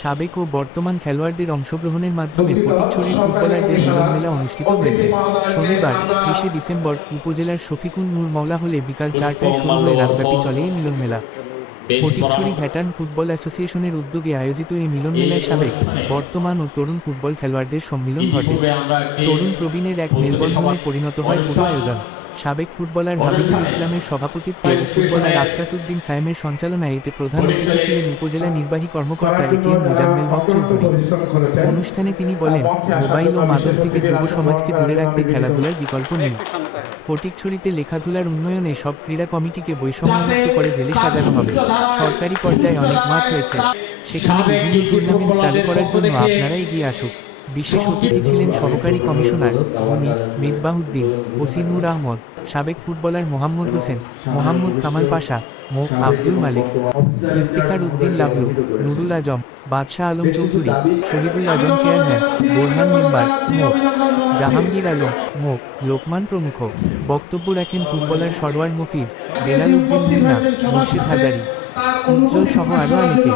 সাবেক ও বর্তমান খেলোয়াড়দের অংশগ্রহণের মাধ্যমে ফটিকছড়ির ফুটবলারদের মিলনমেলা অনুষ্ঠিত হয়েছে। শনিবার ত্রিশে ডিসেম্বর উপজেলার শফিকুন নূর মওলা হলে বিকাল চারটায় শুরু হয়ে রাতব্যাপী চলে এই মিলনমেলা ফটিকছড়ি ভ্যাটার্ন ফুটবল অ্যাসোসিয়েশনের উদ্যোগে আয়োজিত এই মিলন মেলায় সাবেক বর্তমান ও তরুণ ফুটবল খেলোয়াড়দের সম্মিলন ঘটে। তরুণ প্রবীণের এক মেলবন্ধনে পরিণত হয় পুরো আয়োজন। সাবেক ফুটবলার হাবিবুল ইসলামের সভাপতিত্বে ও ফুটবলার আক্কাস উদ্দিন সায়েমের সঞ্চালনায় এতে প্রধান অতিথি ছিলেন উপজেলা নির্বাহী কর্মকর্তা এটিএম মোজাম্মেল হক চৌধুরী। অনুষ্ঠানে তিনি বলেন মোবাইল ও মাদক থেকে যুব সমাজকে দূরে রাখতে খেলাধুলার বিকল্প নেই। ফটিকছড়িতে লেখাধুলার উন্নয়নে সব ক্রীড়া কমিটিকে বৈষম্যমুক্ত করে ঢেলে সাজানো হবে। সরকারি পর্যায়ে অনেক মাঠ হয়েছে সেখানে বিভিন্ন টুর্নামেন্ট চালু করার জন্য আপনারা এগিয়ে আসুক। বিশেষ অতিথি ছিলেন সহকারী কমিশনার ভূমি মেজবাহুদ্দিন ওসি নূর আহমদ, সাবেক footballer Mohammad Hossain, Mohammad Kamal Pasha, Md. Abdul Malik, Iftikhar Uddin Lablu, Nurul Azam, Badshah Alam Chowdhury, Shahidul Azam chairman, Borhan member, Md. Jahangir Alam, Md. Lokman প্রমুখ। বক্তব্য রাখেন ফুটবলার সরওয়ার মফিজ, বেলাল উদ্দিন মুন্না, মুর্শিদ হাজারি। উজ্জ্বল সহ আরও অনেকে।